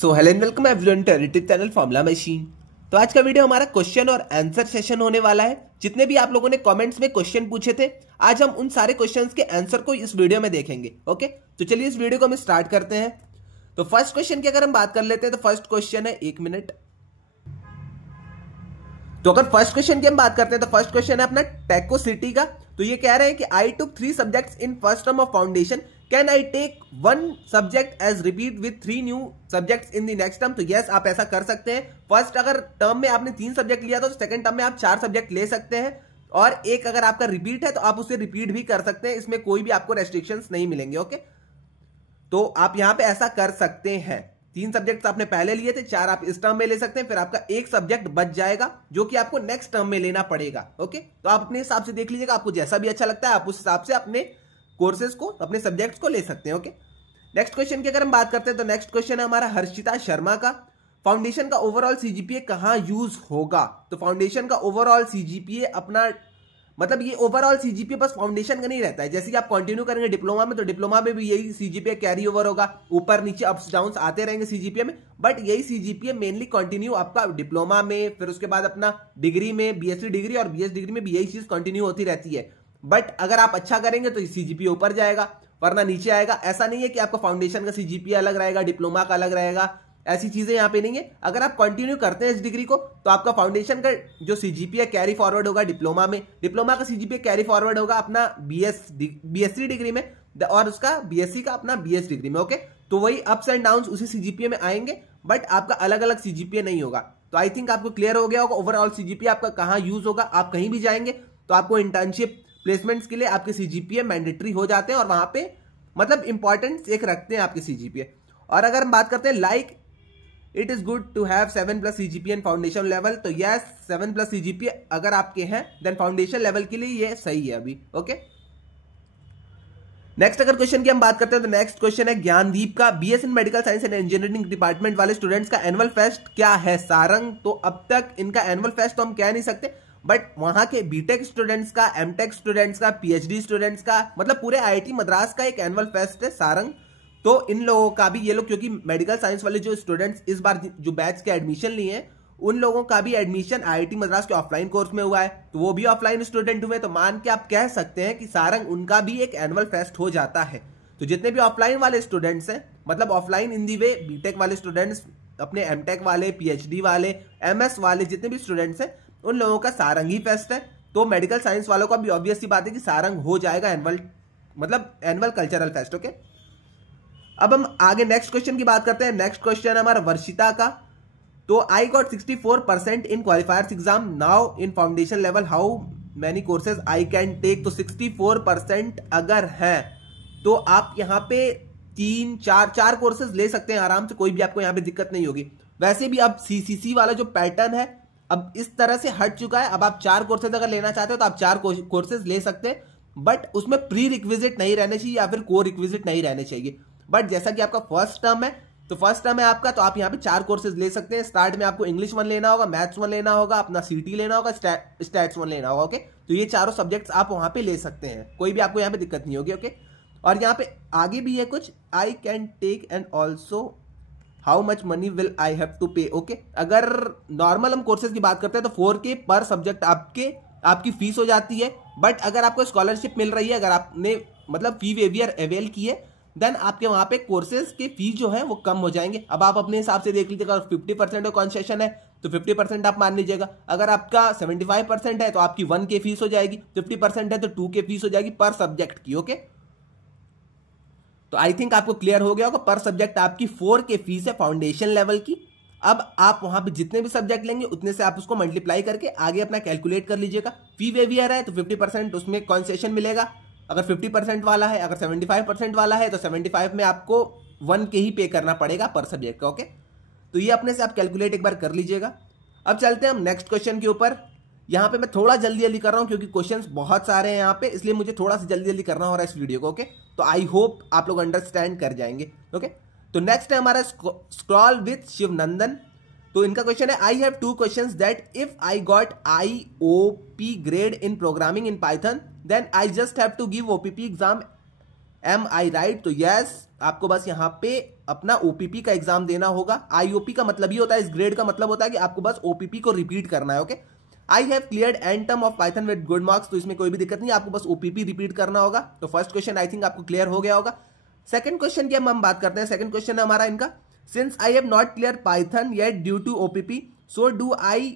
So hello and welcome everyone to YouTube channel Formula Machine. तो आज का video हमारा क्वेश्चन और आंसर सेशन होने वाला है। जितने भी आप लोगों ने कमेंट्स में क्वेश्चन पूछे थे, आज हम उन सारे क्वेश्चंस के आंसर को इस वीडियो में देखेंगे। ओके, तो चलिए इस वीडियो को हम स्टार्ट करते हैं। तो फर्स्ट क्वेश्चन की अगर हम बात कर लेते हैं तो फर्स्ट क्वेश्चन है, एक मिनट। तो अगर फर्स्ट क्वेश्चन की हम बात करते हैं तो फर्स्ट क्वेश्चन है अपना टेको सिटी का। तो ये कह रहे हैं कि I took 3 subjects in first term of foundation, can I take 1 subject as repeat with 3 new subjects in the next term. तो यस, आप ऐसा कर सकते हैं। फर्स्ट अगर टर्म में आपने 3 सब्जेक्ट लिया तो सेकंड टर्म में आप 4 सब्जेक्ट ले सकते हैं, और एक अगर आपका रिपीट है तो आप उसे रिपीट भी कर सकते हैं। इसमें कोई भी आपको रेस्ट्रिक्शंस नहीं मिलेंगे। ओके, तो आप यहां पे ऐसा कर सकते हैं। 3 सब्जेक्ट आपने पहले लिए थे, 4 आप इस टर्म में ले सकते हैं, फिर आपका एक सब्जेक्ट बच जाएगा जो कि आपको नेक्स्ट टर्म में लेना पड़ेगा। ओके, तो आप अपने हिसाब से देख लीजिएगा, आपको जैसा भी अच्छा लगता है आप उस हिसाब से अपने कोर्सेज को, अपने सब्जेक्ट्स को ले सकते हैं। ओके, नेक्स्ट क्वेश्चन की अगर हम बात करते हैं तो नेक्स्ट क्वेश्चन है हमारा हर्षिता शर्मा का। फाउंडेशन का ओवरऑल सीजीपीए कहां यूज होगा? तो फाउंडेशन का ओवरऑल सीजीपीए अपना, मतलब ये ओवरऑल सीजीपीए बस फाउंडेशन का नहीं रहता है। जैसे कि आप कंटिन्यू करेंगे डिप्लोमा में, तो डिप्लोमा में भी यही सीजीपीए कैरी ओवर होगा, ऊपर नीचे अप्स डाउन्स आते रहेंगे सीजीपीए में, बट यही सीजीपीए मेनली कंटिन्यू आपका डिप्लोमा में, फिर उसके बाद अपना डिग्री में, बीएससी डिग्री और बीएस डिग्री में भी यही चीज कंटिन्यू होती रहती है। बट अगर आप अच्छा करेंगे तो सीजीपीए ऊपर जाएगा वरना नीचे आएगा। ऐसा नहीं है कि आपका फाउंडेशन का सीजीपीए अलग रहेगा, डिप्लोमा का अलग रहेगा, ऐसी चीजें यहां पे नहीं है। अगर आप कंटिन्यू करते हैं इस डिग्री को तो आपका फाउंडेशन का जो सीजीपीए कैरी फॉरवर्ड होगा डिप्लोमा में, डिप्लोमा का सीजीपीए कैरी फॉरवर्ड होगा अपना बीएससी डिग्री में, और उसका बीएससी का अपना बीएस डिग्री में। ओके, तो वही अप्स एंड डाउन्स उसी सीजीपीए में आएंगे, बट आपका अलग अलग सीजीपीए नहीं होगा। तो आई थिंक आपको क्लियर हो गया होगा ओवरऑल सीजीपीए आपका कहां यूज होगा। आप कहीं भी जाएंगे तो आपको इंटर्नशिप प्लेसमेंट्स के लिए आपके सीजीपीए मैंडेटरी हो जाते हैं, और वहां पे मतलब इंपॉर्टेंस एक रखते हैं आपके सीजीपीए। और अगर हम बात करते हैं like it is good to have 7+ CGPA in foundation level, तो यस 7+ सीजीपीए अगर आपके हैं देन फाउंडेशन लेवल के लिए ये सही है अभी। ओके, नेक्स्ट अगर क्वेश्चन की हम बात करते हैं तो नेक्स्ट क्वेश्चन है ज्ञानदीप का। BS in medical science and engineering department वाले स्टूडेंट्स का एनुअल फेस्ट क्या है? सारंग। तो अब तक इनका एनुअल फेस्ट तो हम कह नहीं सकते, बट वहां के बीटेक स्टूडेंट्स का, एमटेक स्टूडेंट्स का, पीएचडी स्टूडेंट्स का, मतलब पूरे आईआईटी मद्रास का एक एनुअल फेस्ट है सारंग। तो इन लोगों का भी, ये लोग क्योंकि मेडिकल साइंस वाले जो स्टूडेंट्स इस बार जो बैच के एडमिशन लिए हैं, उन लोगों का भी एडमिशन आईआईटी मद्रास के ऑफलाइन कोर्स में हुआ है, तो वो भी ऑफलाइन स्टूडेंट हुए। तो मान के आप कह सकते हैं कि सारंग उनका भी एक एनुअल फेस्ट हो जाता है। तो जितने भी ऑफलाइन वाले स्टूडेंट्स हैं, मतलब offline in the way BTech वाले स्टूडेंट्स, अपने एमटेक वाले, पीएचडी वाले, एमएस वाले जितने भी स्टूडेंट्स हैं, उन लोगों का सारंग ही फेस्ट है। तो मेडिकल साइंस वालों का भी ऑब्वियस सी बात है कि सारंग हो जाएगा एनुअल, मतलब एनुअल कल्चरल फेस्ट। ओके, अब हम आगे नेक्स्ट क्वेश्चन की बात करते हैं। नेक्स्ट क्वेश्चन हमारा वर्षिता का। तो I got 64% in qualifiers exam, now in foundation level how many courses I can take? तो 64% अगर है तो आप यहाँ पे 3-4 कोर्सेज ले सकते हैं आराम से, कोई भी आपको यहाँ पे दिक्कत नहीं होगी। वैसे भी अब सीसीसी वाला जो पैटर्न है अब इस तरह से हट चुका है। अब आप 4 कोर्सेज अगर लेना चाहते हो तो आप 4 कोर्सेज ले सकते हैं, बट उसमें प्री रिक्विजिट नहीं रहने चाहिए या फिर को रिक्विजिट नहीं रहने चाहिए। बट जैसा कि आपका फर्स्ट टर्म है, तो फर्स्ट टर्म है आपका, तो आप यहाँ पे 4 कोर्सेज ले सकते हैं। स्टार्ट में आपको इंग्लिश 1 लेना होगा, मैथ्स 1 लेना होगा, अपना सीटी लेना होगा, स्टैट्स 1 लेना होगा। ओके, तो ये चारों सब्जेक्ट्स आप वहां पे ले सकते हैं, कोई भी आपको यहाँ पे दिक्कत नहीं होगी। ओके, और यहाँ पे आगे भी है कुछ, I can take and also how much money will I have to pay? Okay, अगर नॉर्मल हम कोर्सेज की बात करते हैं तो 4K पर सब्जेक्ट आपकी फीस हो जाती है। बट अगर आपको स्कॉलरशिप मिल रही है, अगर आपने मतलब फी वेवियर अवेल की है, देन आपके वहां पे कोर्सेज के फीस जो है वो कम हो जाएंगे। अब आप अपने हिसाब से देख लीजिएगा, 50% का कंसेशन है तो 50% आप मान लीजिएगा। अगर आपका 75% है तो आपकी 1K फीस हो जाएगी, 50% है तो 2K फीस हो जाएगी पर सब्जेक्ट की। ओके, तो आई थिंक आपको क्लियर हो गया होगा, पर सब्जेक्ट आपकी 4K फीस है फाउंडेशन लेवल की। अब आप वहां पे जितने भी सब्जेक्ट लेंगे उतने से आप उसको मल्टीप्लाई करके आगे अपना कैलकुलेट कर लीजिएगा। फी वेवियर है तो 50% उसमें कंसेशन मिलेगा अगर 50% वाला है। अगर 75% वाला है तो 75 में आपको 1K ही पे करना पड़ेगा पर सब्जेक्ट का। ओके, तो ये अपने से आप कैलकुलेट एक बार कर लीजिएगा। अब चलते हैं हम नेक्स्ट क्वेश्चन के ऊपर। यहाँ पे मैं थोड़ा जल्दी जल्दी कर रहा हूँ क्योंकि क्वेश्चंस बहुत सारे हैं यहाँ पे, इसलिए मुझे थोड़ा सा जल्दी जल्दी करना हो रहा है इस वीडियो को। ओके, तो आई होप आप लोग अंडरस्टैंड कर जाएंगे। ओके, तो नेक्स्ट है हमारा स्क्रॉल विथ शिवनंदन। तो इनका क्वेश्चन है, I have 2 questions that if I got IOP grade in programming in Python then I just have to give OPP exam, am I right? तो यस, आपको बस यहाँ पे अपना ओपीपी का एग्जाम देना होगा। आईओपी का मतलब ये होता है, इस ग्रेड का मतलब होता है कि आपको बस ओपीपी को रिपीट करना है। Okay, I have cleared an term of Python with good marks, तो इसमें कोई भी दिक्कत नहीं, आपको बस ओपीपी रिपीट करना होगा। तो फर्स्ट क्वेश्चन आई थिंक आपको क्लियर हो गया होगा। सेकंड क्वेश्चन की हम बात करते हैं। सेकंड क्वेश्चन है हमारा इनका, since I have not clear Python yet due to OPP, so do I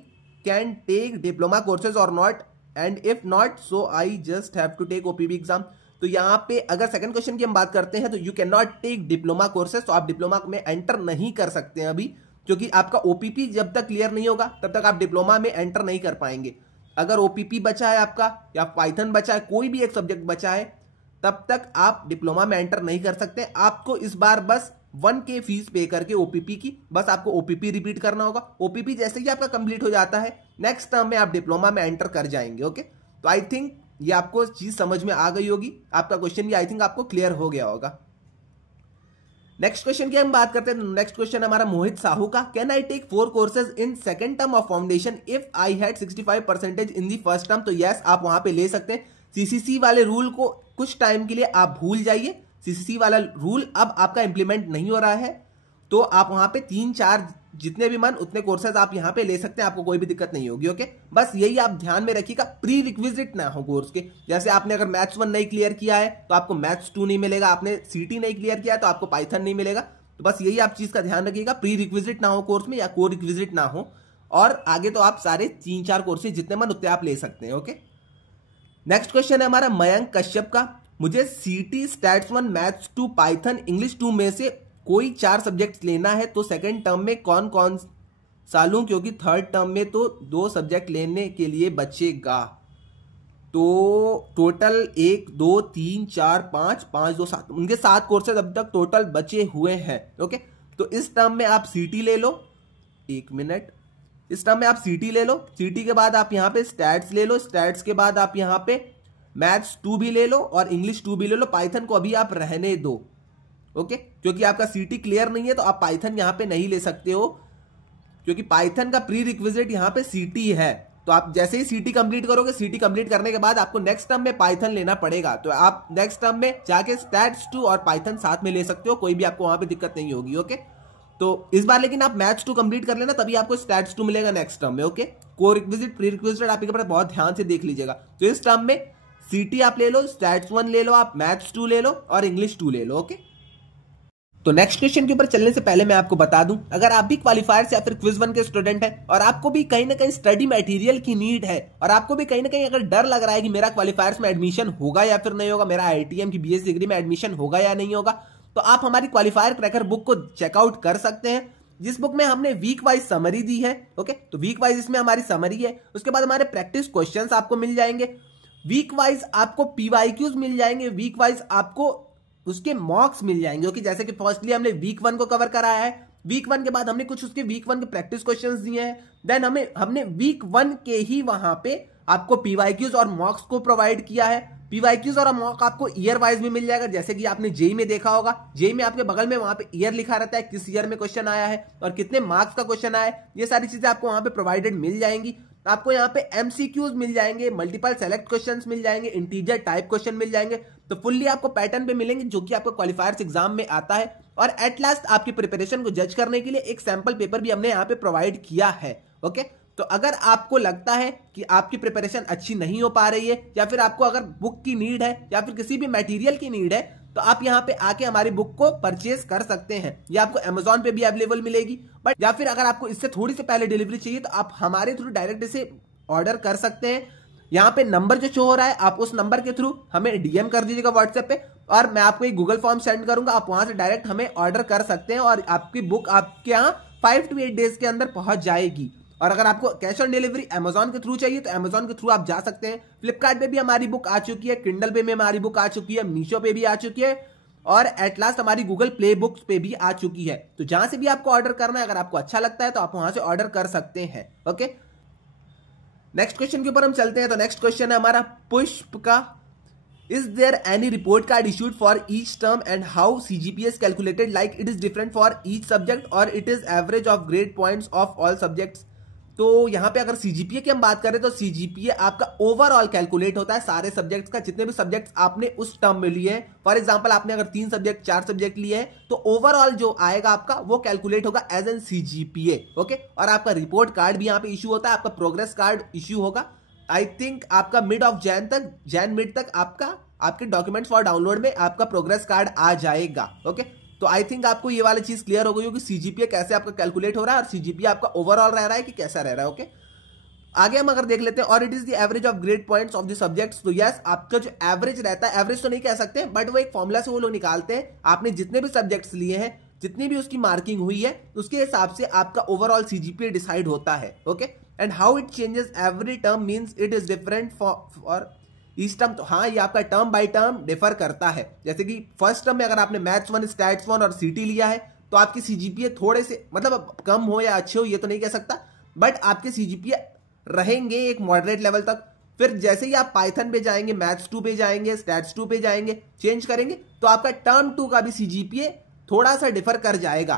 can take diploma courses और not, and if not so I just have to take OPP exam. तो यहाँ पे अगर second question की हम बात करते हैं तो you can not take diploma courses, तो आप डिप्लोमा में एंटर नहीं कर सकते हैं अभी, क्योंकि आपका ओपीपी जब तक क्लियर नहीं होगा तब तक आप डिप्लोमा में एंटर नहीं कर पाएंगे। अगर ओपीपी बचा है आपका या पाइथन बचा है, कोई भी एक सब्जेक्ट बचा है, तब तक आप डिप्लोमा में एंटर नहीं कर सकते। आपको इस बार बस 1K फीस पे करके ओपीपी की, बस आपको ओपीपी रिपीट करना होगा। ओपीपी जैसे ही आपका कंप्लीट हो जाता है, नेक्स्ट टर्म में आप डिप्लोमा में एंटर कर जाएंगे। ओके, तो आई थिंक ये आपको चीज समझ में आ गई होगी, आपका क्वेश्चन भी आई थिंक आपको क्लियर हो गया होगा। नेक्स्ट क्वेश्चन की हम बात करते हैं। नेक्स्ट क्वेश्चन हमारा मोहित साहू का, can I take 4 courses in second term of foundation if I had 65% in the first term. तो यस, आप वहां पे ले सकते हैं। सीसीसी वाले रूल को कुछ टाइम के लिए आप भूल जाइए, सीसीसी वाला रूल अब आपका इंप्लीमेंट नहीं हो रहा है, तो आप वहां पे 3-4 जितने भी मन उतने कोर्सेज आप यहां पे ले सकते हैं, आपको कोई भी दिक्कत नहीं होगी। ओके, बस यही आप ध्यान में रखिएगा, प्री रिक्विजिट ना हो कोर्स के। जैसे आपने अगर मैथ्स 1 नहीं क्लियर किया है तो आपको मैथ्स 2 नहीं मिलेगा, आपने सीटी नहीं क्लियर किया है तो आपको पाइथन नहीं मिलेगा। तो बस यही आप चीज का ध्यान रखिएगा, प्री रिक्विजिट ना हो कोर्स में या को रिक्विजिट ना हो, और आगे तो आप सारे 3-4 कोर्सेज जितने मन उतने आप ले सकते हैं। ओके, नेक्स्ट क्वेश्चन है हमारा मयंक कश्यप का, मुझे सीटी स्टैट्स 1 मैथ्स 2 पाइथन इंग्लिश 2 में से कोई 4 सब्जेक्ट लेना है, तो सेकंड टर्म में कौन कौन सा लूं, क्योंकि थर्ड टर्म में तो 2 सब्जेक्ट लेने के लिए बचेगा। तो टोटल 1 2 3 4 5 5 2 7 उनके 7 कोर्सेज अब तक टोटल बचे हुए हैं। ओके, तो इस टर्म में आप सीटी ले लो, 1 मिनट, इस टर्म में आप सीटी ले लो, सीटी के बाद आप यहां पे स्टैट्स ले लो, स्टैट्स के बाद आप यहां पे मैथ्स 2 भी ले लो और इंग्लिश 2 भी ले लो। पाइथन को अभी आप रहने दो। ओके, क्योंकि आपका सीटी क्लियर नहीं है तो आप पाइथन यहां पे नहीं ले सकते हो, क्योंकि पाइथन का प्री रिक्विजिट यहां पे सीटी है। तो आप जैसे ही सीटी कंप्लीट करोगे, सीटी कंप्लीट करने के बाद आपको नेक्स्ट टर्म में पाइथन लेना पड़ेगा, तो आप नेक्स्ट टर्म में जाके स्टैट्स 2 और पाइथन साथ में ले सकते हो, कोई भी आपको वहां पे दिक्कत नहीं होगी। ओके, तो इस बार लेकिन आप मैथ्स 2 कंप्लीट कर लेना, तभी आपको स्टैट्स 2 मिलेगा नेक्स्ट टर्म में। ओके, को रिक्विजिट प्री रिक्विजिट आप बहुत ध्यान से देख लीजिएगा। तो इस टर्म में सीटी आप ले लो, स्टैट्स 1 ले लो, आप मैथ्स 2 ले लो और इंग्लिश 2 ले लो। ओके, तो नेक्स्ट क्वेश्चन के ऊपर चलने से पहले मैं आपको बता दूं, अगर आप भी क्वालिफायर्स या फिर क्विज 1 के स्टूडेंट हैं और आपको भी कहीं ना कहीं स्टडी मटेरियल की नीड है, और आपको भी कहीं ना कहीं अगर डर लग रहा है कि मेरा क्वालिफायर्स में एडमिशन होगा या फिर नहीं होगा, मेरा आईआईटीएम की बीएससी डिग्री में एडमिशन होगा या नहीं होगा, तो आप हमारी क्वालिफायर क्रैकर बुक को चेकआउट कर सकते हैं, जिस बुक में हमने वीक वाइज समरी दी है। ओके, तो वीक वाइज इसमें हमारी समरी है, उसके बाद हमारे प्रैक्टिस क्वेश्चंस आपको मिल जाएंगे, वीक वाइज आपको पीवाईक्यूज मिल जाएंगे, वीक वाइज आपको उसके मॉक्स मिल जाएंगे। ओके, जैसे कि फर्स्टली हमने वीक 1 को कवर कराया है, वीक 1 के बाद हमने कुछ उसके वीक 1 के प्रैक्टिस क्वेश्चंस दिए हैं, देन हमने वीक 1 के ही वहां पे आपको पीवाईक्यूज और मॉक्स को प्रोवाइड किया है। पीवाईक्यूज और मॉक आपको ईयर वाइज भी मिल जाएगा, जैसे कि आपने जेई में देखा होगा, जेई में आपके बगल में वहां पे ईयर लिखा रहता है, किस ईयर में क्वेश्चन आया है और कितने मार्क्स का क्वेश्चन आया है, ये सारी चीजें आपको वहां पे प्रोवाइडेड मिल जाएंगी। आपको यहाँ पे एमसीक्यूज मिल जाएंगे, मल्टीपल सेलेक्ट क्वेश्चंस मिल जाएंगे, इंटीजर टाइप क्वेश्चन मिल जाएंगे, तो फुल्ली आपको पैटर्न पे मिलेंगे जो कि आपको क्वालिफायर्स एग्जाम में आता है। और एट लास्ट आपकी प्रिपरेशन को जज करने के लिए एक सैंपल पेपर भी हमने यहाँ पे प्रोवाइड किया है। ओके, तो अगर आपको लगता है कि आपकी प्रिपरेशन अच्छी नहीं हो पा रही है, या फिर आपको अगर बुक की नीड है या फिर किसी भी मटेरियल की नीड है, तो आप यहाँ पे आके हमारी बुक को परचेज कर सकते हैं। ये आपको अमेजोन पे भी अवेलेबल मिलेगी, बट या फिर अगर आपको इससे थोड़ी सी पहले डिलीवरी चाहिए तो आप हमारे थ्रू डायरेक्ट इसे ऑर्डर कर सकते हैं। यहाँ पे नंबर जो शो हो रहा है, आप उस नंबर के थ्रू हमें डीएम कर दीजिएगा व्हाट्सएप पे, और मैं आपको एक गूगल फॉर्म सेंड करूंगा, आप वहां से डायरेक्ट हमें ऑर्डर कर सकते हैं और आपकी बुक आपके यहाँ 5 to 8 डेज के अंदर पहुंच जाएगी। और अगर आपको कैश ऑन डिलीवरी अमेजोन के थ्रू चाहिए तो अमेजोन के थ्रू आप जा सकते हैं। फ्लिपकार्ट पे भी हमारी बुक आ चुकी है, किंडल पे भी हमारी बुक आ चुकी है, मीशो पे भी आ चुकी है, और एट लास्ट हमारी गूगल प्ले बुक्स पे भी आ चुकी है। तो जहां से भी आपको ऑर्डर करना है, अगर आपको अच्छा लगता है तो आप वहां से ऑर्डर कर सकते हैं। ओके, नेक्स्ट क्वेश्चन के ऊपर हम चलते हैं। तो नेक्स्ट क्वेश्चन है हमारा पुष्प का, is there any report card issued for each term and how CGPA is calculated, like it is different for each subject और it is average of grade points of all subjects. तो यहां पे अगर CGPA की हम बात करें तो सीजीपीए आपका ओवरऑल कैलकुलेट होता है सारे सब्जेक्ट्स का, जितने भी सब्जेक्ट्स आपने उस टर्म में लिए हैं। फॉर एग्जांपल आपने अगर 3 सब्जेक्ट 4 सब्जेक्ट लिए हैं तो ओवरऑल जो आएगा आपका वो कैलकुलेट होगा एज एन सीजीपीए। ओके, और आपका रिपोर्ट कार्ड भी यहां पे इश्यू होता है, आपका प्रोग्रेस कार्ड इश्यू होगा आई थिंक आपका मिड ऑफ जैन मिड तक आपके डॉक्यूमेंट्स फॉर डाउनलोड में आपका प्रोग्रेस कार्ड आ जाएगा। ओके, तो आई थिंक आपको ये वाली चीज क्लियर हो गई होगी सीजीपीए कैसे आपका कैलकुलेट हो रहा है और सीजीपीए आपका ओवरऑल रह रहा है कि कैसा रह रहा है। ओके, आगे हम अगर देख लेते हैं, और it is the average of grade points of the subjects. तो यस, आपका जो एवरेज रहता है, एवरेज तो नहीं कह सकते बट वो एक फॉर्मूला से वो लोग निकालते हैं, आपने जितने भी सब्जेक्ट्स लिए हैं, जितनी भी उसकी मार्किंग हुई है, उसके हिसाब से आपका ओवरऑल सीजीपीए डिसाइड होता है। Okay, and how it changes every term means it is different for each term. तो हाँ, ये आपका टर्म बाय टर्म डिफर करता है। जैसे कि फर्स्ट टर्म में अगर आपने मैथ्स 1 स्टैट्स 1 और सीटी लिया है तो आपके सीजीपीए थोड़े से मतलब कम हो या अच्छे हो ये तो नहीं कह सकता, बट आपके सीजीपीए रहेंगे एक मॉडरेट लेवल तक। फिर जैसे ही आप पाइथन पे जाएंगे, मैथ्स 2 पे जाएंगे, स्टैट्स 2 पे जाएंगे, चेंज करेंगे तो आपका टर्म 2 का भी सीजीपीए थोड़ा सा डिफर कर जाएगा।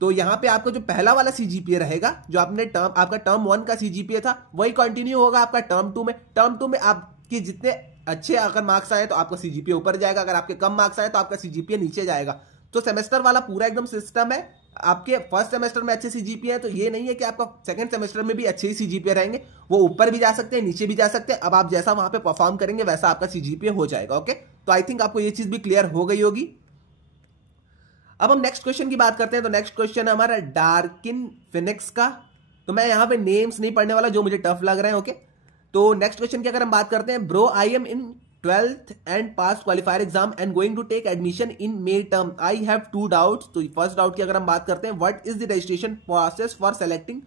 तो यहां पे आपको जो पहला वाला सीजीपीए रहेगा, जो आपने आपका टर्म 1 का सीजीपीए था, वही कंटिन्यू होगा आपका टर्म 2 में। टर्म 2 में आपके जितने अच्छे अगर मार्क्स आए तो आपका सीजीपीए ऊपर जाएगा, अगर आपके कम मार्क्स आए तो आपका सीजीपीए नीचे जाएगा। तो सेमेस्टर वाला पूरा एकदम सिस्टम है। आपके फर्स्ट सेमेस्टर में अच्छे सीजीपीए है तो ये नहीं है कि आपका सेकंड सेमेस्टर में भी अच्छे ही सीजीपीए रहेंगे, वो ऊपर भी जा सकते हैं, नीचे भी जा सकते हैं। अब आप जैसा वहां पे परफॉर्म करेंगे वैसा आपका सीजीपीए हो जाएगा। ओके, तो आई थिंक आपको ये चीज भी क्लियर हो गई होगी। अब हम नेक्स्ट क्वेश्चन की बात करते हैं। तो नेक्स्ट क्वेश्चन है हमारा डार्किन फिनिक्स का। तो मैं यहां पे नेम्स नहीं पढ़ने वाला जो मुझे टफ लग रहे हैं। ओके, तो नेक्स्ट क्वेश्चन की अगर हम बात करते हैं, bro I am in 12th and passed qualifier exam and going to take admission in May term. I have 2 doubts. तो फर्स्ट डाउट की अगर हम बात करते हैं, what is the registration process for selecting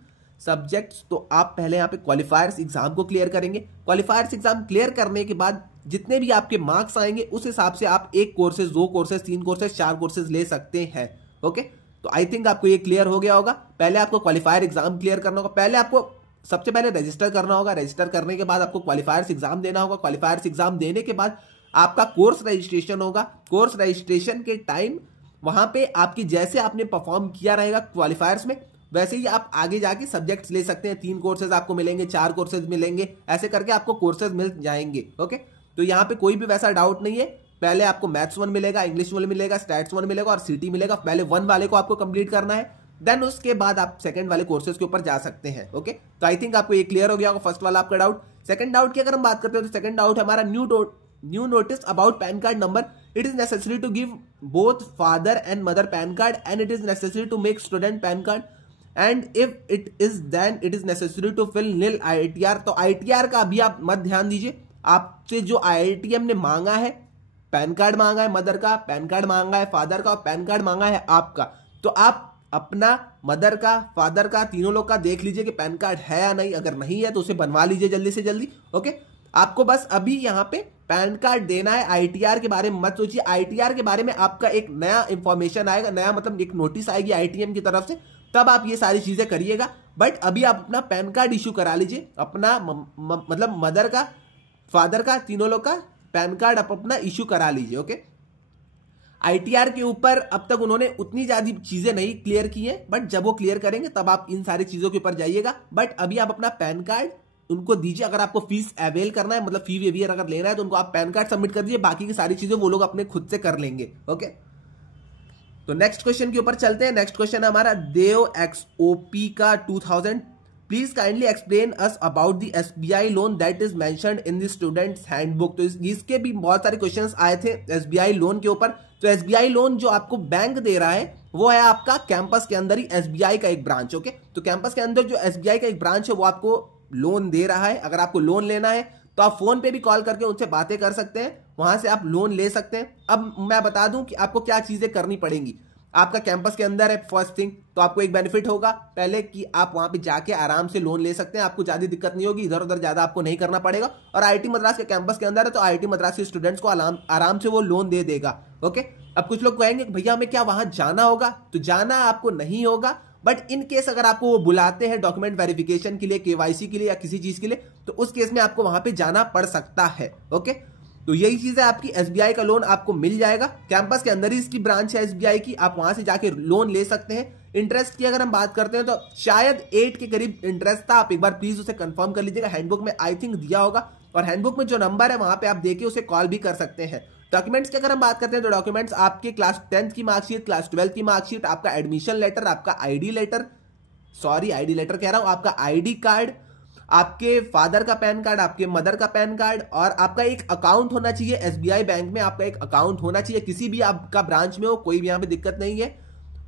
subjects? तो आप पहले यहाँ पे क्वालिफायर्स एग्जाम को क्लियर करेंगे। क्वालिफायर्स एग्जाम क्लियर करने के बाद जितने भी आपके मार्क्स आएंगे उस हिसाब से आप 1 कोर्सेज, 2 कोर्सेज, 3 कोर्सेज, 4 कोर्सेज ले सकते हैं। ओके, तो आई थिंक आपको ये क्लियर हो गया होगा। पहले आपको क्वालिफायर एग्जाम क्लियर करना होगा, पहले आपको सबसे पहले रजिस्टर करना होगा। रजिस्टर करने के बाद आपको क्वालिफायर्स एग्जाम देना होगा। क्वालिफायर्स एग्जाम देने के बाद आपका कोर्स रजिस्ट्रेशन होगा। कोर्स रजिस्ट्रेशन के टाइम वहां पे आपकी जैसे आपने परफॉर्म किया रहेगा क्वालिफायर्स में, वैसे ही आप आगे जाके सब्जेक्ट्स ले सकते हैं। 3 कोर्सेज आपको मिलेंगे, 4 कोर्सेज मिलेंगे, ऐसे करके आपको कोर्सेज मिल जाएंगे। ओके, तो यहाँ पे कोई भी वैसा डाउट नहीं है। पहले आपको मैथ्स 1 मिलेगा, इंग्लिश 1 मिलेगा, स्टैट्स 1 मिलेगा और सीटी मिलेगा। पहले 1 वाले को आपको कंप्लीट करना है, देन उसके बाद आप सेकंड वाले कोर्सेज के ऊपर जा सकते हैं। ओके, तो आई थिंक आपको ये क्लियर हो गया होगा फर्स्ट वाला आपका डाउट। सेकंड डाउट की अगर हम बात करते हैं तो सेकंड डाउट हमारा new notice about PAN card number. It is necessary to give both father and mother PAN card and it is necessary to make student PAN card and if it is then it is necessary to fill nil IITR। तो IITR का अभी आप मत ध्यान दीजिए। आपसे जो IITM ने मांगा है, पैन कार्ड मांगा है मदर का, पैन कार्ड मांगा है फादर का और पैन कार्ड मांगा है आपका, तो आप अपना मदर का, फादर का, तीनों लोग का देख लीजिए कि पैन कार्ड है या नहीं। अगर नहीं है तो उसे बनवा लीजिए जल्दी से जल्दी। ओके, आपको बस अभी यहाँ पे पैन कार्ड देना है। IITR के बारे में मत सोचिए। IITR के बारे में आपका एक नया इंफॉर्मेशन आएगा, नया मतलब एक नोटिस आएगी IITM की तरफ से, तब आप ये सारी चीजें करिएगा। बट अभी आप अपना पैन कार्ड इशू करा लीजिए। अपना मतलब मदर का, फादर का, तीनों लोग का पैन कार्ड आप अपना इशू करा लीजिए। ओके, IITR के ऊपर अब तक उन्होंने उतनी ज्यादा चीजें नहीं क्लियर की है, बट जब वो क्लियर करेंगे तब आप इन सारी चीजों के ऊपर जाइएगा। बट अभी आप अपना पैन कार्ड उनको दीजिए। अगर आपको फीस अवेल करना है, मतलब फी वेवियर अगर लेना है, तो उनको आप पैन कार्ड सबमिट कर दीजिए। बाकी की सारी चीजें वो लोग अपने खुद से कर लेंगे। ओके, तो नेक्स्ट क्वेश्चन के ऊपर चलते हैं। नेक्स्ट क्वेश्चन है हमारा देव XOP का 2000। Please kindly explain us about the SBI loan that is mentioned in the students handbook. तो इसके भी बहुत सारे क्वेश्चंस आए थे SBI लोन के ऊपर। तो SBI लोन जो आपको बैंक दे रहा है वो है आपका कैंपस के अंदर ही SBI का एक ब्रांच। ओके, तो कैंपस के अंदर जो SBI का एक ब्रांच है वो आपको लोन दे रहा है। अगर आपको लोन लेना है तो आप फोन पे भी कॉल करके उनसे बातें कर सकते हैं, वहां से आप लोन ले सकते हैं। अब मैं बता दूं कि आपको क्या चीजें करनी पड़ेंगी। आपका कैंपस के अंदर है फर्स्ट थिंग, तो आपको एक बेनिफिट होगा पहले कि आप वहां पे जाके आराम से लोन ले सकते हैं। आपको ज्यादा दिक्कत नहीं होगी, इधर उधर ज्यादा आपको नहीं करना पड़ेगा। और IIT मद्रास के कैंपस के अंदर है तो IIT मद्रास के स्टूडेंट्स को आराम से वो लोन दे देगा। ओके, अब कुछ लोग कहेंगे भैया हमें क्या वहां जाना होगा? तो जाना आपको नहीं होगा, बट इन केस अगर आपको वो बुलाते हैं डॉक्यूमेंट वेरिफिकेशन के लिए, KYC के लिए या किसी चीज के लिए, तो उस केस में आपको वहां पे जाना पड़ सकता है। ओके, तो यही चीज है, आपकी SBI का लोन आपको मिल जाएगा। कैंपस के अंदर ही इसकी ब्रांच है SBI की, आप वहां से जाके लोन ले सकते हैं। इंटरेस्ट की अगर हम बात करते हैं तो शायद 8 के करीब इंटरेस्ट था। आप एक बार प्लीज उसे कंफर्म कर लीजिएगा, हैंडबुक में आई थिंक दिया होगा, और हैंडबुक में जो नंबर है वहां पे आप देके उसे कॉल भी कर सकते हैं। डॉक्यूमेंट्स की अगर हम बात करते हैं तो डॉक्यूमेंट्स आपके क्लास 10th की मार्कशीट, क्लास 12th की मार्कशीट, आपका एडमिशन लेटर, आपका ID letter, sorry ID letter कह रहा हूं, आपका आईडी कार्ड, आपके फादर का पैन कार्ड, आपके मदर का पैन कार्ड, और आपका एक अकाउंट होना चाहिए एसबीआई बैंक में। आपका एक अकाउंट होना चाहिए, किसी भी आपका ब्रांच में हो, कोई भी यहाँ पे दिक्कत नहीं है।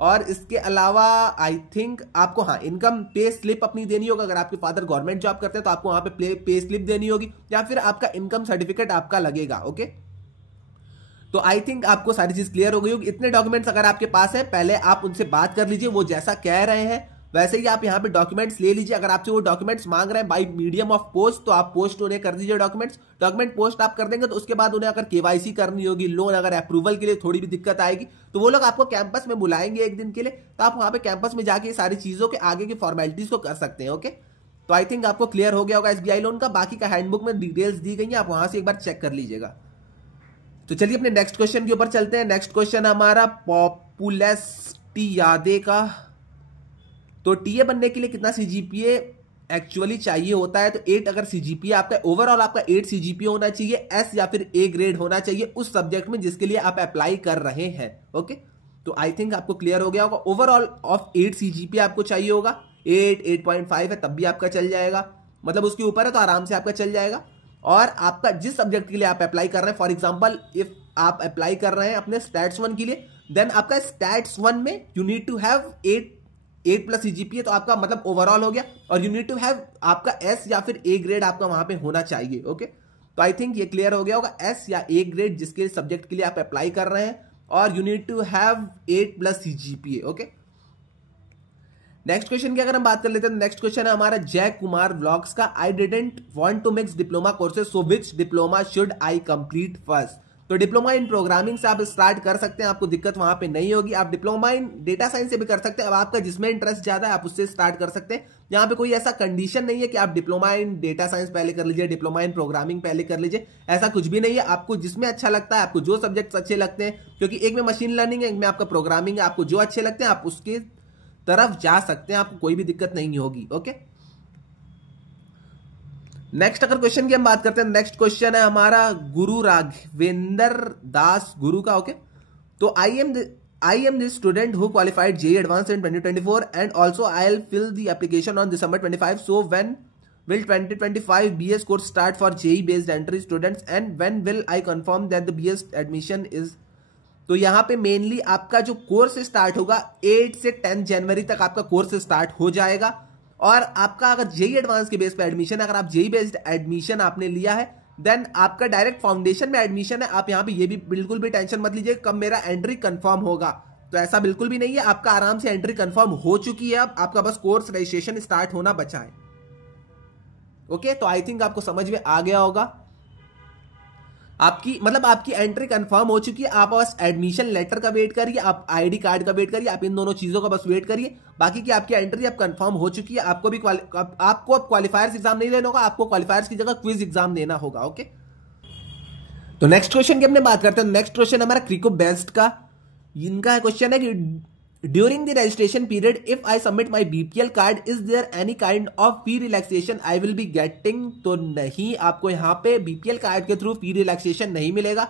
और इसके अलावा आई थिंक आपको हाँ इनकम पे स्लिप अपनी देनी होगी। अगर आपके फादर गवर्नमेंट जॉब करते हैं तो आपको वहां पे पे स्लिप देनी होगी, या फिर आपका इनकम सर्टिफिकेट आपका लगेगा। ओके, तो आई थिंक आपको सारी चीज क्लियर हो गई होगी। इतने डॉक्यूमेंट्स अगर आपके पास है, पहले आप उनसे बात कर लीजिए, वो जैसा कह रहे हैं वैसे ही आप यहाँ पे डॉक्यूमेंट्स ले लीजिए। अगर आपसे वो डॉक्यूमेंट्स मांग रहे हैं बाय मीडियम ऑफ पोस्ट, तो आप पोस्ट उन्हें कर दीजिए डॉक्यूमेंट पोस्ट आप कर देंगे तो उसके बाद उन्हें अगर केवाईसी करनी होगी, लोन अगर अप्रूवल के लिए थोड़ी भी दिक्कत आएगी तो वो लोग आपको कैंपस में बुलाएंगे एक दिन के लिए, तो आप वहां पे कैंपस में जाके सारी चीजों के आगे की फॉर्मेलिटीज को कर सकते हैं। ओके, तो आई थिंक आपको क्लियर हो गया होगा एसबीआई लोन का। बाकी का हैंडबुक में डिटेल्स दी गई है, आप वहां से एक बार चेक कर लीजिएगा। तो चलिए अपने नेक्स्ट क्वेश्चन के ऊपर चलते हैं। नेक्स्ट क्वेश्चन हमारा पॉपुलेसिटी यादे का। तो टीए बनने के लिए कितना सीजीपीए एक्चुअली चाहिए होता है? तो 8 अगर सीजीपीए आपका ओवरऑल आपका 8 सीजीपीए होना चाहिए, एस या फिर ए ग्रेड होना चाहिए उस सब्जेक्ट में जिसके लिए आप अप्लाई कर रहे हैं। ओके, तो आई थिंक आपको क्लियर हो गया होगा। ओवरऑल ऑफ 8 सीजीपीए आपको चाहिए होगा। 8, 8.5 है तब भी आपका चल जाएगा, मतलब उसके ऊपर है तो आराम से आपका चल जाएगा। और आपका जिस सब्जेक्ट के लिए आप अप्लाई कर रहे हैं, फॉर एग्जाम्पल इफ आप अप्लाई कर रहे हैं अपने स्टैट्स 1 के लिए, देन आपका स्टैट्स 1 में you need to have 8 plus CGPA, तो आपका मतलब ओवरऑल हो गया। और यू नीड टू हैव आपका एस या फिर ए ग्रेड आपका वहां पे होना चाहिए। ओके, तो आई थिंक ये क्लियर हो गया होगा, एस या ए ग्रेड जिसके सब्जेक्ट के लिए आप अप्लाई कर रहे हैं, और you need to have 8 plus CGPA. Okay, next question की अगर हम बात कर लेते हैं, नेक्स्ट क्वेश्चन है हमारा जय कुमार व्लॉग्स का। I didn't want to mix diploma courses, so which diploma should I complete first? तो डिप्लोमा इन प्रोग्रामिंग से आप स्टार्ट कर सकते हैं, आपको दिक्कत वहां पे नहीं होगी। आप डिप्लोमा इन डेटा साइंस से भी कर सकते हैं, अब आपका जिसमें इंटरेस्ट ज्यादा है आप उससे स्टार्ट कर सकते हैं। यहाँ पे कोई ऐसा कंडीशन नहीं है कि आप डिप्लोमा इन डेटा साइंस पहले कर लीजिए, डिप्लोमा इन प्रोग्रामिंग पहले कर लीजिए, ऐसा कुछ भी नहीं है। आपको जिसमें अच्छा लगता है, आपको जो सब्जेक्ट्स अच्छे लगते हैं, क्योंकि एक में मशीन लर्निंग है, एक में आपका प्रोग्रामिंग है, आपको जो अच्छे लगते हैं आप उसके तरफ जा सकते हैं, आपको कोई भी दिक्कत नहीं होगी। ओके, नेक्स्ट अगर क्वेश्चन की हम बात करते हैं, नेक्स्ट क्वेश्चन है हमारा गुरु राघवेंद्र दास गुरु का। ओके, तो I am this student who qualified JEE advance in 2024 and also I will fill the application on December 25, so when will 2025 BS course start for JEE based entry students and when will I confirm that the BS admission is? तो यहाँ पे mainly आपका जो course start होगा 8 से 10 जनवरी तक आपका course start हो जाएगा। और आपका अगर जेईई एडवांस के बेस पे एडमिशन है, अगर आप जेईई बेस्ड एडमिशन आपने लिया है, देन आपका डायरेक्ट फाउंडेशन में एडमिशन है। आप यहाँ पे ये भी बिल्कुल भी टेंशन मत लीजिए कब मेरा एंट्री कंफर्म होगा, तो ऐसा बिल्कुल भी नहीं है। आपका आराम से एंट्री कंफर्म हो चुकी है, अब आपका बस कोर्स रजिस्ट्रेशन स्टार्ट होना बचा है। ओके, तो आई थिंक आपको समझ में आ गया होगा। आपकी एंट्री कंफर्म हो चुकी है, आप बस एडमिशन लेटर का वेट करिए, आप आईडी कार्ड का वेट करिए, आप इन दोनों चीजों का बस वेट करिए। बाकी की आपकी एंट्री अब कंफर्म हो चुकी है। आपको अब क्वालिफायर्स एग्जाम नहीं देना होगा, आपको क्वालिफायर्स की जगह क्विज एग्जाम देना होगा। ओके, तो नेक्स्ट क्वेश्चन की अपने बात करते हैं। नेक्स्ट क्वेश्चन हमारा क्रिको बेस्ट का। इनका क्वेश्चन है कि during the registration period if I submit my BPL card is there any kind of fee relaxation I will be getting? तो नहीं, आपको यहाँ पे बीपीएल कार्ड के थ्रू फी रिलैक्सेशन नहीं मिलेगा।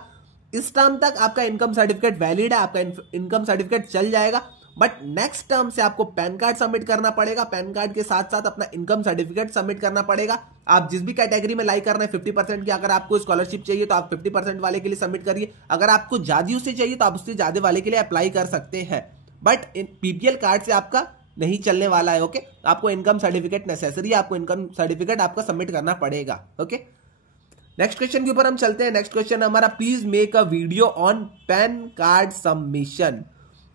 इस टर्म तक आपका इनकम सर्टिफिकेट वैलिड है, आपका इनकम सर्टिफिकेट चल जाएगा, बट नेक्स्ट टर्म से आपको पैन कार्ड सबमिट करना पड़ेगा। पैन कार्ड के साथ साथ अपना इनकम सर्टिफिकेट सबमिट करना पड़ेगा। आप जिस भी कैटेगरी में लाइक कर रहे हैं 50% की, अगर आपको स्कॉलरशिप चाहिए तो आप 50% वाले के लिए सबमिट करिए। अगर आपको ज्यादा उससे चाहिए तो आप उससे ज्यादा वाले के लिए अप्लाई कर सकते हैं, बट पीपीएल कार्ड से आपका नहीं चलने वाला है। ओके, आपको इनकम सर्टिफिकेट नेसेसरी है, आपको इनकम सर्टिफिकेट आपका सबमिट करना पड़ेगा। ओके, नेक्स्ट क्वेश्चन के ऊपर हम चलते हैं। नेक्स्ट क्वेश्चन हमारा please make a video on pan card submission.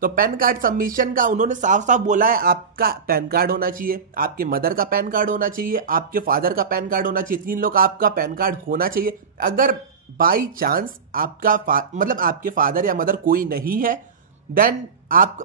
तो पैन कार्ड सबमिशन का उन्होंने साफ साफ बोला है, आपका पैन कार्ड होना चाहिए, आपके मदर का पैन कार्ड होना चाहिए, आपके फादर का पैन कार्ड होना चाहिए, 3 लोग आपका पैन कार्ड होना चाहिए। अगर बाई चांस आपका आपके फादर या मदर कोई नहीं है, देन आप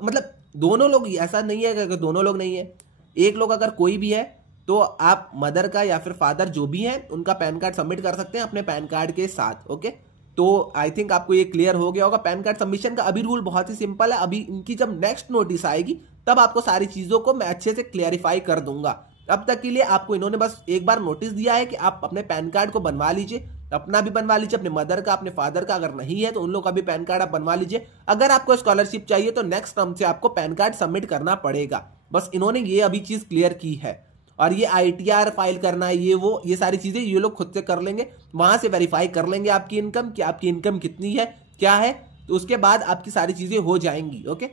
दोनों लोग, ऐसा नहीं है कि दोनों लोग नहीं है, एक लोग अगर कोई भी है तो आप मदर का या फिर फादर जो भी है उनका पैन कार्ड सबमिट कर सकते हैं अपने पैन कार्ड के साथ। ओके, तो आई थिंक आपको ये क्लियर हो गया होगा। पैन कार्ड सबमिशन का अभी रूल बहुत ही सिंपल है। अभी इनकी जब नेक्स्ट नोटिस आएगी तब आपको सारी चीजों को मैं अच्छे से क्लियरिफाई कर दूंगा। अब तक के लिए आपको इन्होंने बस एक बार नोटिस दिया है कि आप अपने पैन कार्ड को बनवा लीजिए, अपना भी बनवा लीजिए, अपने मदर का, अपने फादर का, अगर नहीं है तो उन लोग का भी पैन कार्ड आप बनवा लीजिए। अगर आपको स्कॉलरशिप चाहिए तो नेक्स्ट टर्म से आपको पैन कार्ड सबमिट करना पड़ेगा। बस इन्होंने ये अभी चीज क्लियर की है। और ये ITR फाइल करना है, ये सारी चीजें ये लोग खुद से कर लेंगे, वहां से वेरीफाई कर लेंगे आपकी इनकम, कि आपकी इनकम कितनी है, क्या है, तो उसके बाद आपकी सारी चीजें हो जाएंगी। ओके।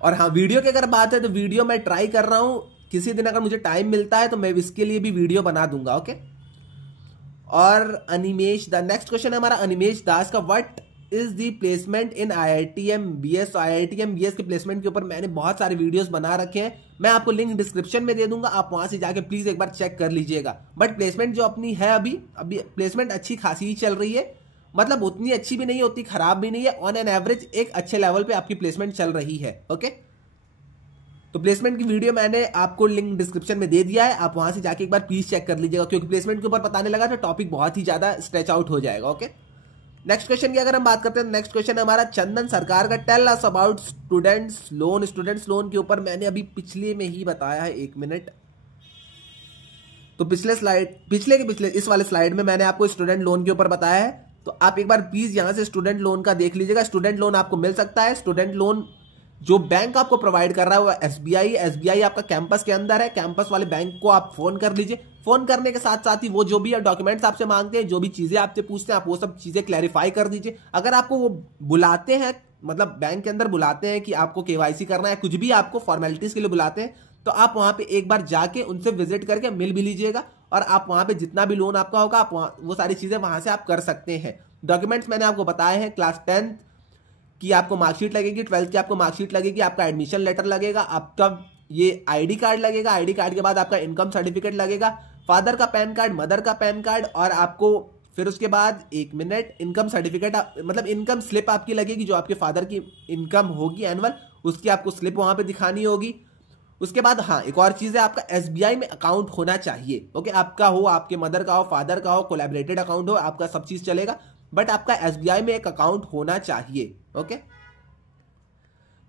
और हाँ, वीडियो की अगर बात है तो वीडियो मैं ट्राई कर रहा हूं, किसी दिन अगर मुझे टाइम मिलता है तो मैं इसके लिए भी वीडियो बना दूंगा। ओके। और अनिमेश द नेक्स्ट क्वेश्चन है हमारा अनिमेश दास का, what is the placement in IITM BS। तो IITM BS के प्लेसमेंट के ऊपर मैंने बहुत सारे वीडियोस बना रखे हैं, मैं आपको लिंक डिस्क्रिप्शन में दे दूंगा, आप वहां से जाके प्लीज एक बार चेक कर लीजिएगा। बट प्लेसमेंट जो अपनी है अभी प्लेसमेंट अच्छी खासी ही चल रही है, मतलब उतनी अच्छी भी नहीं है, उतनी खराब भी नहीं है, ऑन एन एवरेज एक अच्छे लेवल पे आपकी प्लेसमेंट चल रही है। ओके। तो प्लेसमेंट की वीडियो मैंने आपको लिंक डिस्क्रिप्शन में दे दिया है, आप वहां से जाके एक बार प्लीज चेक कर लीजिएगा, क्योंकि प्लेसमेंट के ऊपर बताने लगा तो टॉपिक बहुत ही ज्यादा स्ट्रेच आउट हो जाएगा। ओके। नेक्स्ट क्वेश्चन की अगर हम बात करते हैं, नेक्स्ट क्वेश्चन है हमारा चंदन सरकार का, tell us about students loan. Students loan के ऊपर मैंने अभी पिछले में ही बताया है, एक मिनट। तो पिछले इस वाले स्लाइड में मैंने आपको स्टूडेंट लोन के ऊपर बताया है, तो आप एक बार प्लीज यहां से स्टूडेंट लोन का देख लीजिएगा। स्टूडेंट लोन आपको मिल सकता है। स्टूडेंट लोन जो बैंक आपको प्रोवाइड कर रहा है वो SBI आपका कैंपस के अंदर है। कैंपस वाले बैंक को आप फोन कर लीजिए। फोन करने के साथ साथ ही वो जो भी डॉक्यूमेंट्स आपसे मांगते हैं, जो भी चीजें आपसे पूछते हैं, आप वो सब चीजें क्लैरिफाई कर दीजिए। अगर आपको वो बुलाते हैं, मतलब बैंक के अंदर बुलाते हैं कि आपको KYC करना है, कुछ भी आपको फॉर्मेलिटीज के लिए बुलाते हैं, तो आप वहां पे एक बार जाके उनसे विजिट करके मिल भी लीजिएगा, और आप वहां पे जितना भी लोन आपका होगा, आप वो सारी चीजें वहां से आप कर सकते हैं। डॉक्यूमेंट्स मैंने आपको बताए हैं, क्लास 10th की आपको मार्कशीट लगेगी, 12th की आपको मार्कशीट लगेगी, आपका एडमिशन लेटर लगेगा, आपका ये ID कार्ड लगेगा, ID कार्ड के बाद आपका इनकम सर्टिफिकेट लगेगा, फादर का पैन कार्ड, मदर का पैन कार्ड, और आपको फिर उसके बाद एक मिनट इनकम सर्टिफिकेट, मतलब इनकम स्लिप आपकी लगेगी, जो आपके फादर की इनकम होगी एनुअल, उसकी आपको स्लिप वहां पे दिखानी होगी। उसके बाद हाँ, एक और चीज है, आपका SBI में अकाउंट होना चाहिए। ओके। आपका हो, आपके मदर का हो, फादर का हो, कोलैबोरेटेड अकाउंट हो, आपका सब चीज चलेगा, बट आपका SBI में एक अकाउंट होना चाहिए। ओके।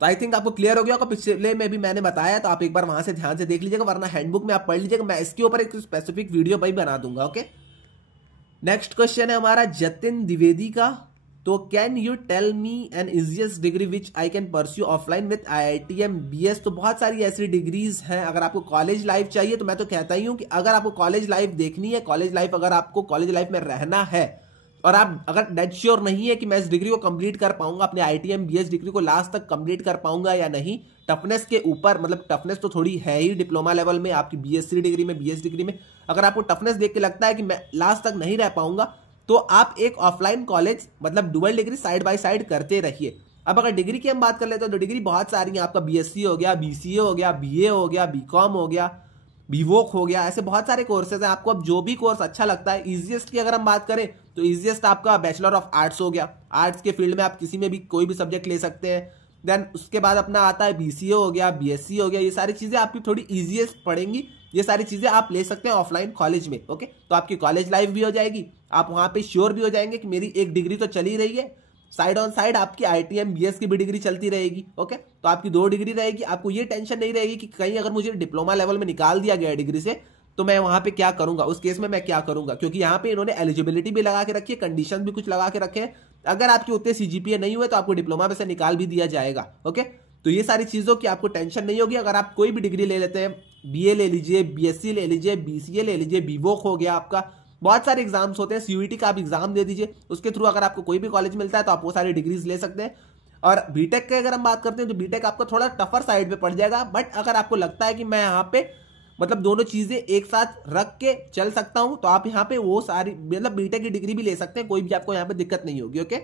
तो आई थिंक आपको क्लियर हो गया होगा, पिछले में भी मैंने बताया, तो आप एक बार वहां से ध्यान से देख लीजिएगा, वरना हैंडबुक में आप पढ़ लीजिएगा, मैं इसके ऊपर एक स्पेसिफिक वीडियो भाई बना दूंगा। ओके। नेक्स्ट क्वेश्चन है हमारा जतिन द्विवेदी का, तो can you tell me an easiest degree which I can pursue offline with IITM BS। तो बहुत सारी ऐसी डिग्रीज हैं। अगर आपको कॉलेज लाइफ चाहिए तो मैं तो कहता ही हूं कि अगर आपको कॉलेज लाइफ देखनी है, कॉलेज लाइफ अगर आपको कॉलेज लाइफ में रहना है, और आप अगर डेड श्योर नहीं है कि मैं इस डिग्री को कंप्लीट कर पाऊंगा, अपने IITM BS डिग्री को लास्ट तक कंप्लीट कर पाऊंगा या नहीं, टफनेस के ऊपर, मतलब टफनेस तो थोड़ी है ही डिप्लोमा लेवल में, आपकी BSc डिग्री में, BS डिग्री में, अगर आपको टफनेस देख के लगता है कि मैं लास्ट तक नहीं रह पाऊंगा, तो आप एक ऑफलाइन कॉलेज, मतलब dual degree side by side करते रहिए। अब अगर डिग्री की हम बात कर लेते हैं तो डिग्री बहुत सारी है, आपका BSc हो गया, BCA हो गया, BA हो गया, BCom हो गया, BVoc हो गया, ऐसे बहुत सारे कोर्सेज हैं। आपको अब जो भी कोर्स अच्छा लगता है, इजीएस्ट की अगर हम बात करें तो इजीएस्ट आपका बैचलर ऑफ आर्ट्स हो गया, आर्ट्स के फील्ड में आप किसी में भी कोई भी सब्जेक्ट ले सकते हैं। देन उसके बाद अपना आता है BCA हो गया, BSc हो गया, ये सारी चीजें आपकी थोड़ी इजीएस्ट पड़ेंगी, ये सारी चीजें आप ले सकते हैं ऑफलाइन कॉलेज में। ओके। तो आपकी कॉलेज लाइफ भी हो जाएगी, आप वहां पे श्योर भी हो जाएंगे कि मेरी एक डिग्री तो चली रही है, साइड ऑन साइड आपकी IITM BS की भी डिग्री चलती रहेगी। ओके। तो आपकी 2 डिग्री रहेगी, आपको ये टेंशन नहीं रहेगी कि कहीं अगर मुझे डिप्लोमा लेवल में निकाल दिया गया डिग्री से तो मैं वहां पे क्या करूंगा, उस केस में मैं क्या करूंगा, क्योंकि यहाँ पे इन्होंने एलिजिबिलिटी भी लगा के रखी है, कंडीशन भी कुछ लगा के रखे हैं। अगर आपके उतने CGPA नहीं हुए तो आपको डिप्लोमा में से निकाल भी दिया जाएगा। ओके। तो ये सारी चीजों की आपको टेंशन नहीं होगी। अगर आप कोई भी डिग्री ले लेते हैं, BA ले लीजिए, BSc ले लीजिए, BCA ले लीजिए, BVoc हो गया, आपका बहुत सारे एग्जाम्स होते हैं, CUET का आप एग्जाम दे दीजिए, उसके थ्रू अगर आपको कोई भी कॉलेज मिलता है तो आप वो सारी डिग्रीज ले सकते हैं। और बीटेक के अगर हम बात करते हैं तो बीटेक आपको थोड़ा टफर साइड पे पड़ जाएगा, बट अगर आपको लगता है कि मैं यहाँ पे मतलब दोनों चीजें एक साथ रख के चल सकता हूं, तो आप यहाँ पे वो सारी मतलब बीटेक की डिग्री भी ले सकते हैं, कोई भी आपको यहाँ पे दिक्कत नहीं होगी। ओके।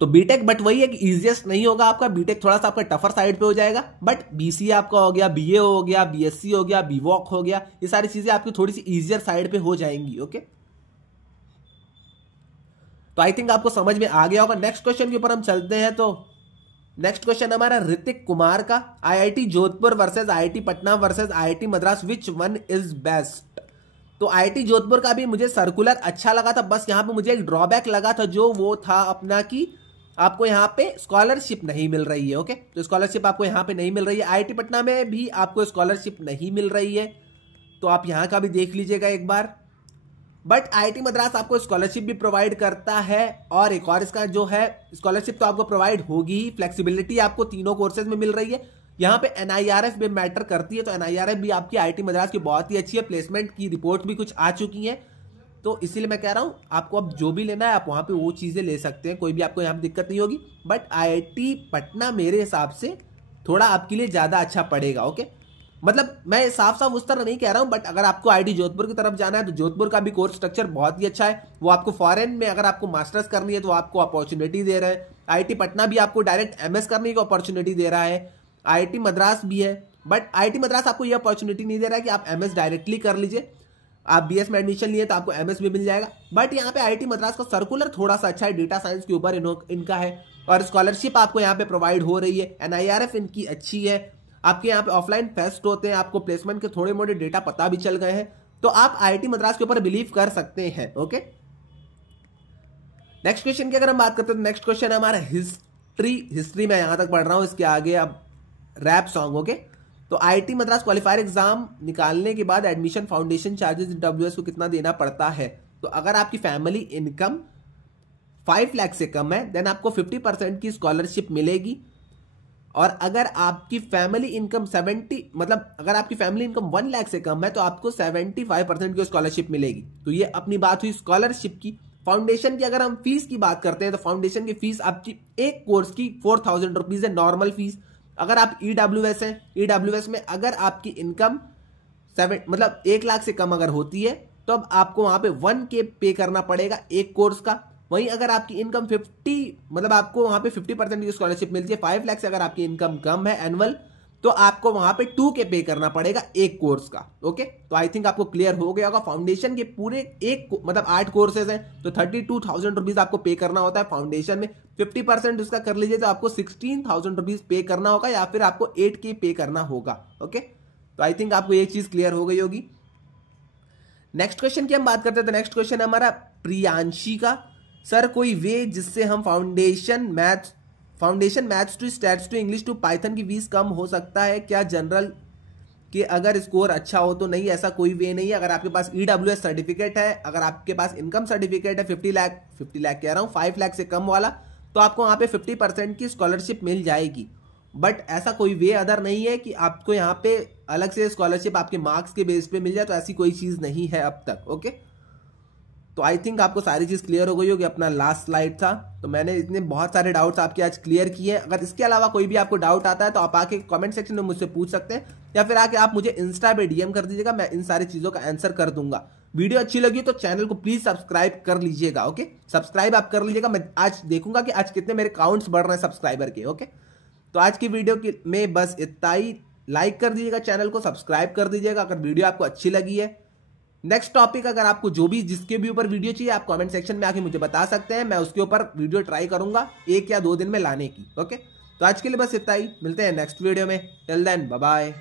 तो बीटेक, बट वही है कि इजीएस्ट नहीं होगा आपका, बीटेक थोड़ा सा आपका टफर साइड पे हो जाएगा, बट BCA आपका हो गया, BA हो गया, BSc हो गया, BVoc हो गया, ये सारी चीजें आपकी थोड़ी सी इजियर साइड पे हो जाएंगी। ओके। तो आई थिंक आपको समझ में आ गया होगा। नेक्स्ट क्वेश्चन के ऊपर हम चलते हैं। तो नेक्स्ट क्वेश्चन हमारा ऋतिक कुमार का, IIT Jodhpur versus IIT Patna versus IIT Madras, which one is best. तो आईआईटी जोधपुर का भी मुझे सर्कुलर अच्छा लगा था, बस यहाँ पे मुझे एक ड्रॉबैक लगा था, जो वो था अपना कि आपको यहाँ पे स्कॉलरशिप नहीं मिल रही है। ओके, तो स्कॉलरशिप आपको यहाँ पे नहीं मिल रही है। आईआईटी पटना में भी आपको स्कॉलरशिप नहीं मिल रही है, तो आप यहाँ का भी देख लीजिएगा एक बार। बट आईआईटी मद्रास आपको स्कॉलरशिप भी प्रोवाइड करता है, और एक और इसका जो है स्कॉलरशिप तो आपको प्रोवाइड होगी ही, फ्लेक्सिबिलिटी आपको तीनों कोर्सेज में मिल रही है। यहाँ पे एनआईआरएफ भी मैटर करती है, तो एनआईआरएफ भी आपकी आईआईटी मद्रास की बहुत ही अच्छी है, प्लेसमेंट की रिपोर्ट भी कुछ आ चुकी है। तो इसीलिए मैं कह रहा हूँ आपको अब जो भी लेना है आप वहाँ पे वो चीज़ें ले सकते हैं, कोई भी आपको यहाँ पे दिक्कत नहीं होगी। बट आईआईटी पटना मेरे हिसाब से थोड़ा आपके लिए ज़्यादा अच्छा पड़ेगा। ओके, मतलब मैं साफ साफ उस तरह नहीं कह रहा हूं, बट अगर आपको आईआईटी जोधपुर की तरफ जाना है तो जोधपुर का भी कोर्स स्ट्रक्चर बहुत ही अच्छा है। वो आपको फॉरेन में अगर आपको मास्टर्स करनी है तो आपको अपॉर्चुनिटी दे रहा है। आईआईटी पटना भी आपको डायरेक्ट एमएस करने की अपॉर्चुनिटी दे रहा है। आईआईटी मद्रास भी है, बट आईआईटी मद्रास आपको ये अपॉर्चुनिटी नहीं दे रहा है कि आप एमएस डायरेक्टली कर लीजिए। आप बीएस में एडमिशन लिए तो आपको एमएस भी मिल जाएगा। बट यहाँ पे आईआईटी मद्रास का सर्कुलर थोड़ा सा अच्छा है, डेटा साइंस के ऊपर इनका है, और स्कॉलरशिप आपको यहाँ पे प्रोवाइड हो रही है। एनआईआरएफ इनकी अच्छी है। आपके यहाँ पे ऑफलाइन फेस्ट होते हैं, आपको प्लेसमेंट के थोड़े मोटे डेटा पता भी चल गए हैं, तो आप आईआईटी मद्रास के ऊपर बिलीव कर सकते हैं। ओके, नेक्स्ट क्वेश्चन की अगर हम बात करते हैं तो नेक्स्ट क्वेश्चन है हमारा हिस्ट्री में यहां तक पढ़ रहा हूं, इसके आगे अब रैप सॉन्ग। ओके, तो आईआईटी मद्रास क्वालिफायर एग्जाम निकालने के बाद एडमिशन फाउंडेशन चार्जेस डब्ल्यूएस को कितना देना पड़ता है? तो अगर आपकी फैमिली इनकम 5 लाख से कम है देन आपको 50% की स्कॉलरशिप मिलेगी, और अगर आपकी फैमिली इनकम 1 लाख से कम है तो आपको 75% की स्कॉलरशिप मिलेगी। तो ये अपनी बात हुई स्कॉलरशिप की। फाउंडेशन की अगर हम फीस की बात करते हैं तो फाउंडेशन की फीस आपकी एक कोर्स की 4000 रुपीज है, नॉर्मल फीस। अगर आप ईडब्ल्यूएस है, ईडब्ल्यूएस में अगर आपकी इनकम 1 लाख से कम अगर होती है तो अब आपको वहां पे 1K पे करना पड़ेगा एक कोर्स का। वहीं अगर आपकी इनकम 50 आपको वहां पे 50% की स्कॉलरशिप मिलती है। 5 लाख से अगर आपकी इनकम कम है एनुअल तो आपको वहां पे 2K पे करना पड़ेगा एक कोर्स का। ओके, तो आई थिंक आपको क्लियर हो गया होगा। फाउंडेशन के पूरे 8 कोर्सेज हैं तो 32,000 रुपीज आपको पे करना होता है फाउंडेशन में। 50% उसका कर लीजिए तो आपको 16,000 रुपीज पे करना होगा, या फिर आपको 8K पे करना होगा। ओके, तो आई थिंक आपको ये चीज क्लियर हो गई होगी। नेक्स्ट क्वेश्चन की हम बात करते हैं तो नेक्स्ट क्वेश्चन है हमारा प्रियांशी का। सर कोई वे जिससे हम foundation maths to stats to English to Python की फीस कम हो सकता है क्या? जनरल कि अगर स्कोर अच्छा हो तो नहीं, ऐसा कोई वे नहीं है। अगर आपके पास ईडब्ल्यूएस सर्टिफिकेट है, अगर आपके पास इनकम सर्टिफिकेट है 50 लाख कह रहा हूँ 5 लाख से कम वाला, तो आपको वहां पे 50% की स्कॉलरशिप मिल जाएगी। बट ऐसा कोई वे अदर नहीं है कि आपको यहाँ पे अलग से स्कॉलरशिप आपके मार्क्स के बेस पे मिल जाए, तो ऐसी कोई चीज नहीं है अब तक। ओके, तो आई थिंक आपको सारी चीज क्लियर हो गई होगी। अपना लास्ट स्लाइड था, तो मैंने इतने बहुत सारे डाउट्स आपके आज क्लियर किए। अगर इसके अलावा कोई भी आपको डाउट आता है तो आप आके कमेंट सेक्शन में मुझसे पूछ सकते हैं, या फिर आके आप मुझे इंस्टा पे डीएम कर दीजिएगा, मैं इन सारी चीजों का आंसर कर दूंगा। वीडियो अच्छी लगी तो चैनल को प्लीज सब्सक्राइब कर लीजिएगा। ओके, सब्सक्राइब आप कर लीजिएगा। मैं आज देखूंगा कि आज कितने मेरे काउंट्स बढ़ रहे हैं सब्सक्राइबर के। ओके, तो आज की वीडियो में बस इतना ही। लाइक कर दीजिएगा, चैनल को सब्सक्राइब कर दीजिएगा अगर वीडियो आपको अच्छी लगी है। नेक्स्ट टॉपिक अगर आपको जिसके भी ऊपर वीडियो चाहिए आप कमेंट सेक्शन में आके मुझे बता सकते हैं, मैं उसके ऊपर वीडियो ट्राई करूंगा 1 या 2 दिन में लाने की। ओके, तो आज के लिए बस इतना ही। मिलते हैं नेक्स्ट वीडियो में। Till then bye bye.